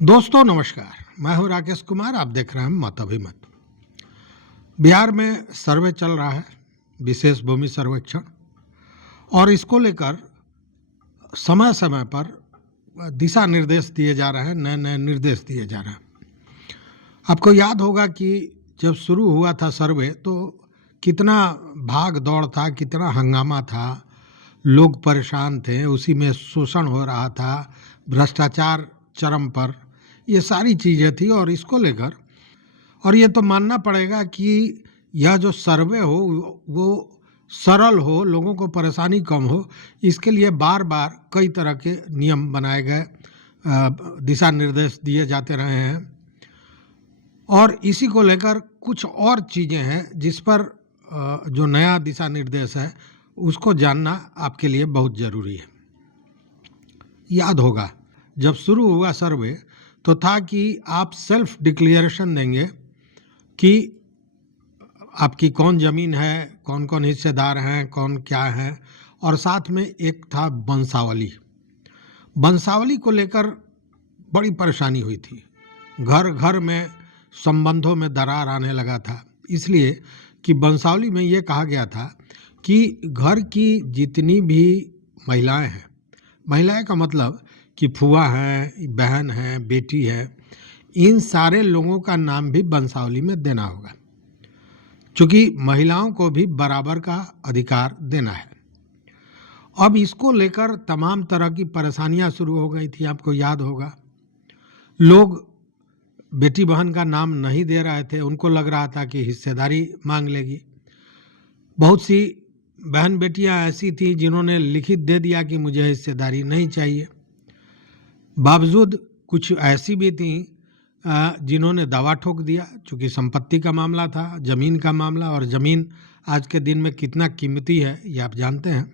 दोस्तों नमस्कार। मैं हूं राकेश कुमार। आप देख रहे हैं मत अभिमत। बिहार में सर्वे चल रहा है, विशेष भूमि सर्वेक्षण, और इसको लेकर समय समय पर दिशा निर्देश दिए जा रहे हैं, नए नए निर्देश दिए जा रहे हैं। आपको याद होगा कि जब शुरू हुआ था सर्वे तो कितना भाग दौड़ था, कितना हंगामा था, लोग परेशान थे, उसी में शोषण हो रहा था, भ्रष्टाचार चरम पर, ये सारी चीज़ें थी। और इसको लेकर, और ये तो मानना पड़ेगा कि यह जो सर्वे हो वो सरल हो, लोगों को परेशानी कम हो, इसके लिए बार बार कई तरह के नियम बनाए गए, दिशा निर्देश दिए जाते रहे हैं। और इसी को लेकर कुछ और चीज़ें हैं जिस पर जो नया दिशा निर्देश है उसको जानना आपके लिए बहुत ज़रूरी है। याद होगा जब शुरू हुआ सर्वे तो था कि आप सेल्फ डिक्लेरेशन देंगे कि आपकी कौन ज़मीन है, कौन कौन हिस्सेदार हैं, कौन क्या है, और साथ में एक था वंशावली। वंशावली को लेकर बड़ी परेशानी हुई थी, घर घर में संबंधों में दरार आने लगा था, इसलिए कि वंशावली में ये कहा गया था कि घर की जितनी भी महिलाएं हैं, महिलाएं का मतलब कि फूआ है, बहन है, बेटी है, इन सारे लोगों का नाम भी वंशावली में देना होगा, क्योंकि महिलाओं को भी बराबर का अधिकार देना है। अब इसको लेकर तमाम तरह की परेशानियां शुरू हो गई थी। आपको याद होगा लोग बेटी बहन का नाम नहीं दे रहे थे, उनको लग रहा था कि हिस्सेदारी मांग लेगी। बहुत सी बहन बेटियां ऐसी थी जिन्होंने लिखित दे दिया कि मुझे हिस्सेदारी नहीं चाहिए। बावजूद कुछ ऐसी भी थी जिन्होंने दावा ठोक दिया, चूँकि संपत्ति का मामला था, ज़मीन का मामला, और ज़मीन आज के दिन में कितना कीमती है ये आप जानते हैं।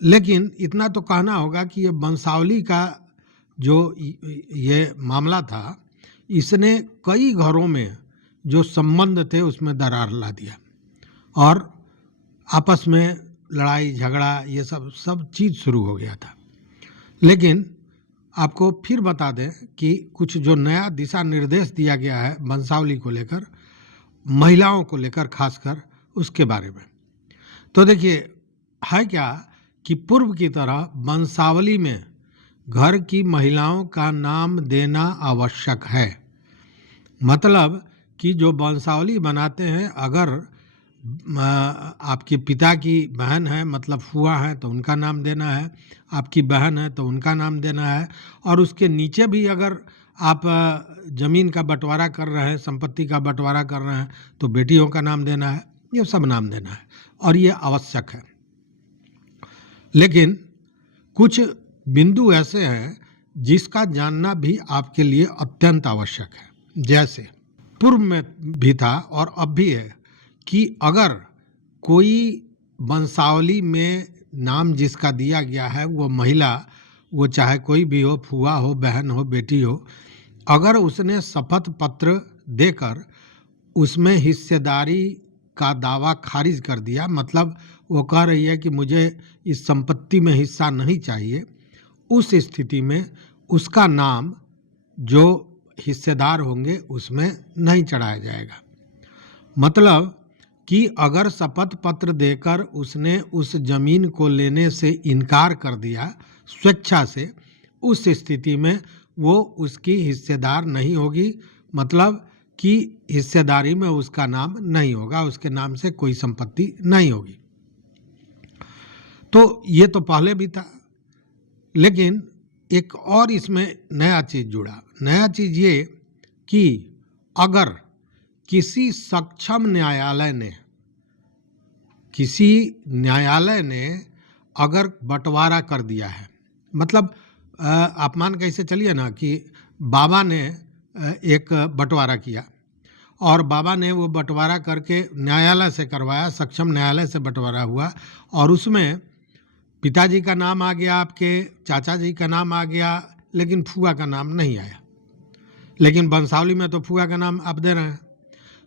लेकिन इतना तो कहना होगा कि ये वंशावली का जो ये मामला था, इसने कई घरों में जो संबंध थे उसमें दरार ला दिया और आपस में लड़ाई झगड़ा ये सब चीज़ शुरू हो गया था। लेकिन आपको फिर बता दें कि कुछ जो नया दिशा निर्देश दिया गया है वंशावली को लेकर, महिलाओं को लेकर खासकर, उसके बारे में तो देखिए है क्या कि पूर्व की तरह वंशावली में घर की महिलाओं का नाम देना आवश्यक है। मतलब कि जो वंशावली बनाते हैं, अगर आपके पिता की बहन है, मतलब फूआ है, तो उनका नाम देना है, आपकी बहन है तो उनका नाम देना है, और उसके नीचे भी अगर आप ज़मीन का बंटवारा कर रहे हैं, संपत्ति का बंटवारा कर रहे हैं, तो बेटियों का नाम देना है, ये सब नाम देना है, और ये आवश्यक है। लेकिन कुछ बिंदु ऐसे हैं जिसका जानना भी आपके लिए अत्यंत आवश्यक है। जैसे पूर्व में भी था और अब भी है कि अगर कोई वंशावली में नाम जिसका दिया गया है वो महिला, वो चाहे कोई भी हो, फूआ हो, बहन हो, बेटी हो, अगर उसने शपथ पत्र देकर उसमें हिस्सेदारी का दावा खारिज कर दिया, मतलब वो कह रही है कि मुझे इस संपत्ति में हिस्सा नहीं चाहिए, उस स्थिति में उसका नाम जो हिस्सेदार होंगे उसमें नहीं चढ़ाया जाएगा। मतलब कि अगर शपथ पत्र देकर उसने उस जमीन को लेने से इनकार कर दिया स्वेच्छा से, उस स्थिति में वो उसकी हिस्सेदार नहीं होगी, मतलब कि हिस्सेदारी में उसका नाम नहीं होगा, उसके नाम से कोई संपत्ति नहीं होगी। तो ये तो पहले भी था, लेकिन एक और इसमें नया चीज़ जुड़ा। नया चीज़ ये कि अगर किसी सक्षम न्यायालय ने अगर बंटवारा कर दिया है, मतलब आप मान कैसे चलिए ना कि बाबा ने एक बंटवारा किया और बाबा ने वो बंटवारा करके न्यायालय से करवाया, सक्षम न्यायालय से बंटवारा हुआ, और उसमें पिताजी का नाम आ गया, आपके चाचा जी का नाम आ गया, लेकिन फूआ का नाम नहीं आया। लेकिन वंशावली में तो फूआ का नाम आप दे रहे हैं।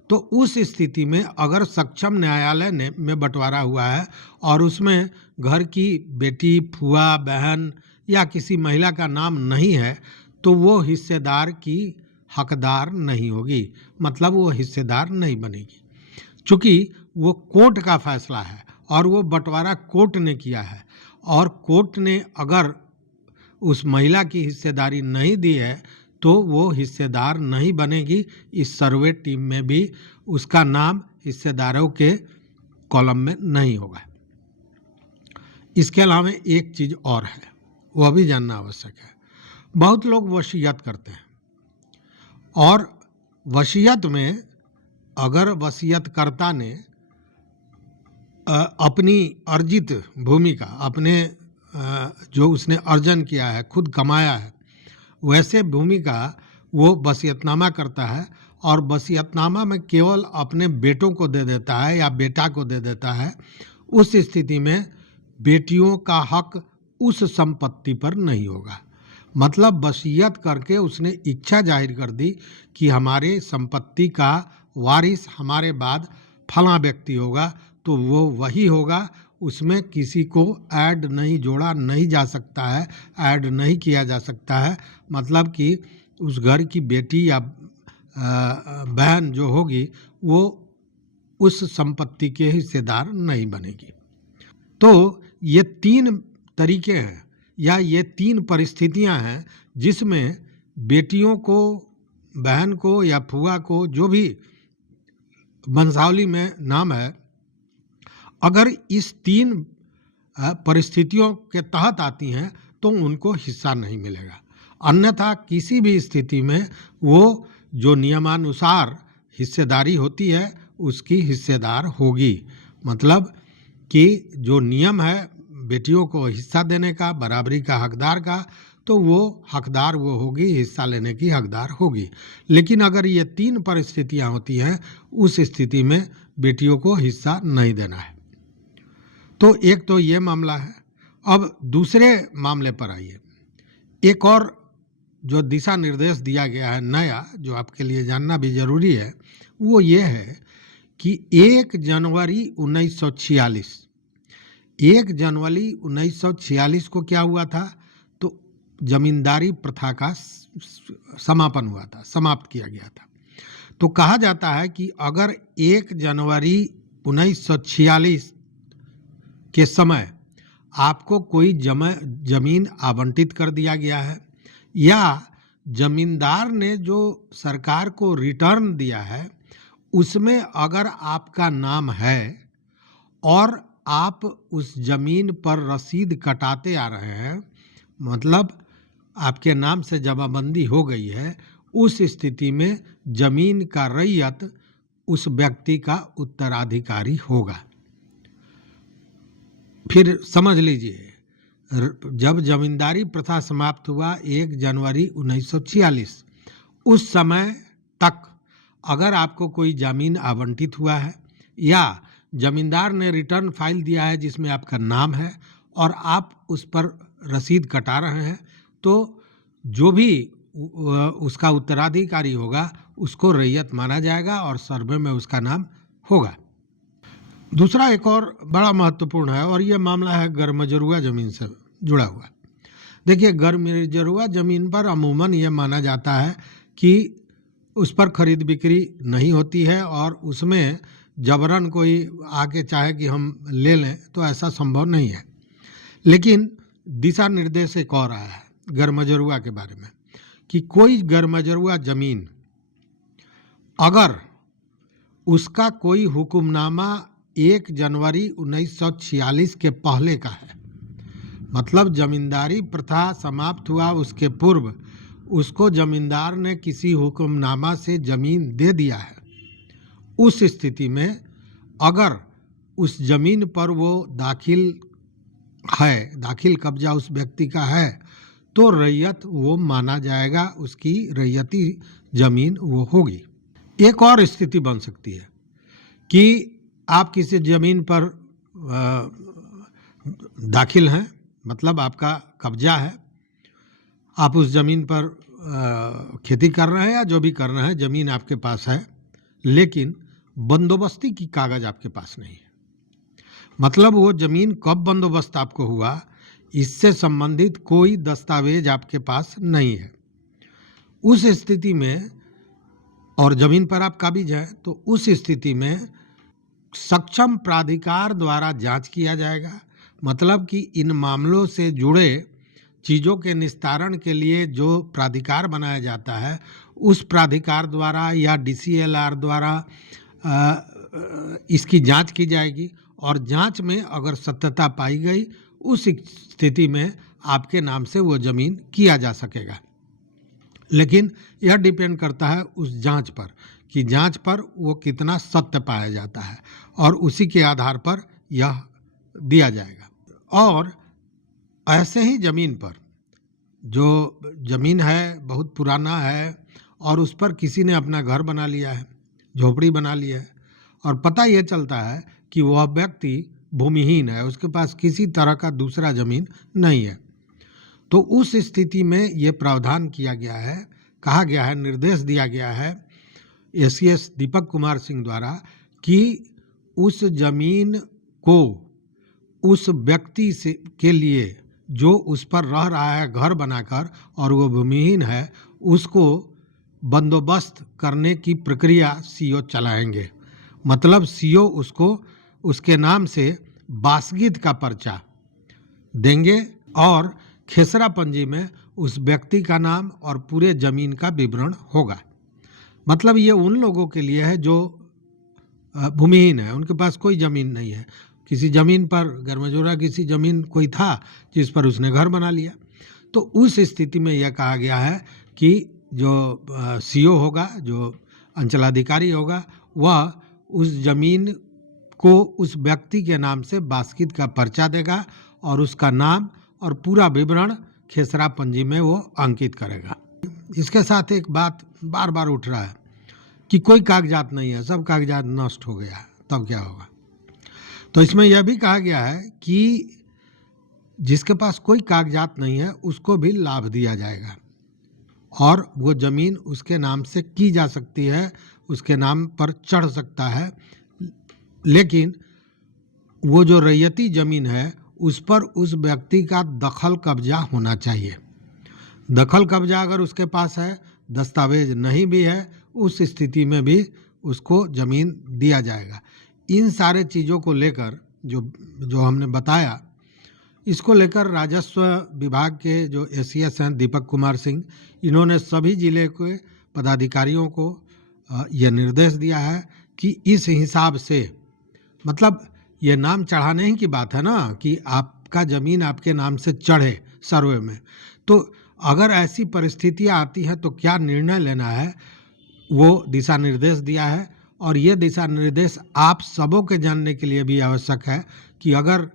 तो उस स्थिति में अगर सक्षम न्यायालय ने में बंटवारा हुआ है और उसमें घर की बेटी, फूआ, बहन या किसी महिला का नाम नहीं है, तो वो हिस्सेदार की हकदार नहीं होगी, मतलब वो हिस्सेदार नहीं बनेगी। चूंकि वो कोर्ट का फैसला है और वो बंटवारा कोर्ट ने किया है, और कोर्ट ने अगर उस महिला की हिस्सेदारी नहीं दी है तो वो हिस्सेदार नहीं बनेगी। इस सर्वे टीम में भी उसका नाम हिस्सेदारों के कॉलम में नहीं होगा। इसके अलावा एक चीज और है, वह भी जानना आवश्यक है। बहुत लोग वसीयत करते हैं, और वसीयत में अगर वसीयतकर्ता ने अपनी अर्जित भूमि का, अपने जो उसने अर्जन किया है, खुद कमाया है, वैसे भूमि का वो वसीयतनामा करता है, और वसीयतनामा में केवल अपने बेटों को दे देता है या बेटा को दे देता है, उस स्थिति में बेटियों का हक उस संपत्ति पर नहीं होगा। मतलब वसीयत करके उसने इच्छा जाहिर कर दी कि हमारे संपत्ति का वारिस हमारे बाद फला व्यक्ति होगा, तो वो वही होगा, उसमें किसी को ऐड नहीं जोड़ा नहीं जा सकता है, ऐड नहीं किया जा सकता है। मतलब कि उस घर की बेटी या बहन जो होगी वो उस संपत्ति के हिस्सेदार नहीं बनेगी। तो ये 3 तरीके हैं या ये 3 परिस्थितियां हैं जिसमें बेटियों को, बहन को या फुआ को, जो भी वंशावली में नाम है, अगर इस 3 परिस्थितियों के तहत आती हैं तो उनको हिस्सा नहीं मिलेगा। अन्यथा किसी भी स्थिति में वो जो नियमानुसार हिस्सेदारी होती है उसकी हिस्सेदार होगी। मतलब कि जो नियम है बेटियों को हिस्सा देने का, बराबरी का, हकदार का, तो वो हकदार वो होगी, हिस्सा लेने की हकदार होगी। लेकिन अगर ये 3 परिस्थितियां होती हैं, उस स्थिति में बेटियों को हिस्सा नहीं देना है। तो एक तो ये मामला है। अब दूसरे मामले पर आइए। एक और जो दिशा निर्देश दिया गया है नया, जो आपके लिए जानना भी जरूरी है, वो ये है कि 1 जनवरी 1946 को क्या हुआ था, तो जमींदारी प्रथा का समापन हुआ था, समाप्त किया गया था। तो कहा जाता है कि अगर 1 जनवरी 1946 के समय आपको कोई जमीन आवंटित कर दिया गया है, या जमींदार ने जो सरकार को रिटर्न दिया है उसमें अगर आपका नाम है और आप उस जमीन पर रसीद कटाते आ रहे हैं, मतलब आपके नाम से जमाबंदी हो गई है, उस स्थिति में जमीन का रैयत उस व्यक्ति का उत्तराधिकारी होगा। फिर समझ लीजिए, जब जमींदारी प्रथा समाप्त हुआ 1 जनवरी 1946, उस समय तक अगर आपको कोई जमीन आवंटित हुआ है या जमींदार ने रिटर्न फाइल दिया है जिसमें आपका नाम है और आप उस पर रसीद कटा रहे हैं, तो जो भी उसका उत्तराधिकारी होगा उसको रैयत माना जाएगा और सर्वे में उसका नाम होगा। दूसरा एक और बड़ा महत्वपूर्ण है, और यह मामला है गरमजरुआ जमीन से जुड़ा हुआ। देखिए, गरमजरुआ जमीन पर अमूमन यह माना जाता है कि उस पर खरीद बिक्री नहीं होती है और उसमें जबरन कोई आके चाहे कि हम ले लें, तो ऐसा संभव नहीं है। लेकिन दिशा निर्देश एक और आया है गरमजरुआ के बारे में कि कोई गरमजरुआ जमीन अगर उसका कोई हुक्मनामा 1 जनवरी 1946 के पहले का है, मतलब जमींदारी प्रथा समाप्त हुआ उसके पूर्व उसको जमींदार ने किसी हुक्मनामा से जमीन दे दिया है, उस स्थिति में अगर उस जमीन पर वो दाखिल कब्जा उस व्यक्ति का है, तो रैयत वो माना जाएगा, उसकी रैयती जमीन वो होगी। एक और स्थिति बन सकती है कि आप किसी जमीन पर दाखिल हैं, मतलब आपका कब्जा है, आप उस जमीन पर खेती कर रहे हैं या जो भी कर रहे हैं, जमीन आपके पास है, लेकिन बंदोबस्ती की कागज आपके पास नहीं है। मतलब वो जमीन कब बंदोबस्त आपको हुआ, इससे संबंधित कोई दस्तावेज आपके पास नहीं है। उस स्थिति में और जमीन पर आप काबिज हैं तो उस स्थिति में सक्षम प्राधिकार द्वारा जांच किया जाएगा। मतलब कि इन मामलों से जुड़े चीज़ों के निस्तारण के लिए जो प्राधिकार बनाया जाता है उस प्राधिकार द्वारा या DCLR द्वारा इसकी जांच की जाएगी और जांच में अगर सत्यता पाई गई उस स्थिति में आपके नाम से वो ज़मीन किया जा सकेगा। लेकिन यह डिपेंड करता है उस जांच पर कि जांच पर वो कितना सत्य पाया जाता है और उसी के आधार पर यह दिया जाएगा। और ऐसे ही ज़मीन पर जो ज़मीन है बहुत पुराना है और उस पर किसी ने अपना घर बना लिया है, झोपड़ी बना लिया है और पता ये चलता है कि वह व्यक्ति भूमिहीन है, उसके पास किसी तरह का दूसरा ज़मीन नहीं है, तो उस स्थिति में ये प्रावधान किया गया है, कहा गया है, निर्देश दिया गया है ACS दीपक कुमार सिंह द्वारा कि उस ज़मीन को उस व्यक्ति से के लिए जो उस पर रह रहा है घर बनाकर और वो भूमिहीन है उसको बंदोबस्त करने की प्रक्रिया CO चलाएंगे। मतलब CO उसको उसके नाम से बासगीत का पर्चा देंगे और खेसरा पंजी में उस व्यक्ति का नाम और पूरे ज़मीन का विवरण होगा। मतलब ये उन लोगों के लिए है जो भूमिहीन है, उनके पास कोई ज़मीन नहीं है, किसी ज़मीन पर गरमजोरा किसी ज़मीन कोई था जिस पर उसने घर बना लिया, तो उस स्थिति में यह कहा गया है कि जो CO होगा, जो अंचलाधिकारी होगा, वह उस ज़मीन को उस व्यक्ति के नाम से बासगीत का पर्चा देगा और उसका नाम और पूरा विवरण खेसरा पंजी में वो अंकित करेगा। इसके साथ एक बात बार बार उठ रहा है कि कोई कागजात नहीं है, सब कागजात नष्ट हो गया, तब क्या होगा? तो इसमें यह भी कहा गया है कि जिसके पास कोई कागजात नहीं है उसको भी लाभ दिया जाएगा और वो ज़मीन उसके नाम से की जा सकती है, उसके नाम पर चढ़ सकता है, लेकिन वो जो रैयती ज़मीन है उस पर उस व्यक्ति का दखल कब्जा होना चाहिए। दखल कब्जा अगर उसके पास है, दस्तावेज नहीं भी है, उस स्थिति में भी उसको ज़मीन दिया जाएगा। इन सारे चीज़ों को लेकर जो हमने बताया, इसको लेकर राजस्व विभाग के जो ACS हैं दीपक कुमार सिंह, इन्होंने सभी ज़िले के पदाधिकारियों को यह निर्देश दिया है कि इस हिसाब से, मतलब ये नाम चढ़ाने ही की बात है ना कि आपका ज़मीन आपके नाम से चढ़े सर्वे में, तो अगर ऐसी परिस्थितियाँ आती हैं तो क्या निर्णय लेना है वो दिशा निर्देश दिया है। और ये दिशा निर्देश आप सबों के जानने के लिए भी आवश्यक है कि अगर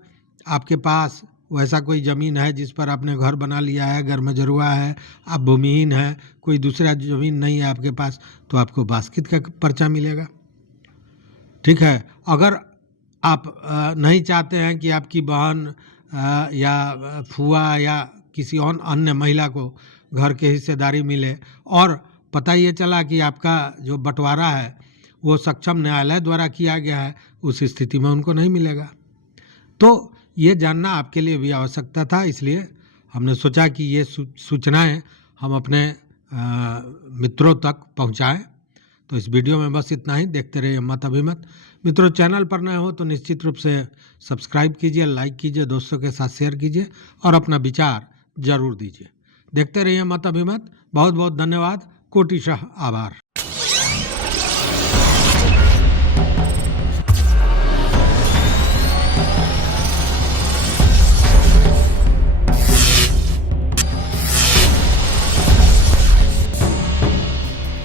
आपके पास वैसा कोई ज़मीन है जिस पर आपने घर बना लिया है, घर में जरुआ है, आप भूमिहीन है, कोई दूसरा ज़मीन नहीं है आपके पास, तो आपको बासगीत का पर्चा मिलेगा। ठीक है, अगर आप नहीं चाहते हैं कि आपकी बहन या फुआ या किसी और अन्य महिला को घर के हिस्सेदारी मिले और पता ये चला कि आपका जो बंटवारा है वो सक्षम न्यायालय द्वारा किया गया है, उस स्थिति में उनको नहीं मिलेगा। तो ये जानना आपके लिए भी आवश्यकता था, इसलिए हमने सोचा कि ये सूचनाएं हम अपने मित्रों तक पहुंचाएं। तो इस वीडियो में बस इतना ही। देखते रहिए मत अभिमत। मित्रों, चैनल पर नए हो तो निश्चित रूप से सब्सक्राइब कीजिए, लाइक कीजिए, दोस्तों के साथ शेयर कीजिए और अपना विचार जरूर दीजिए। देखते रहिए मत अभिमत। बहुत बहुत धन्यवाद, कोटिशः आभार।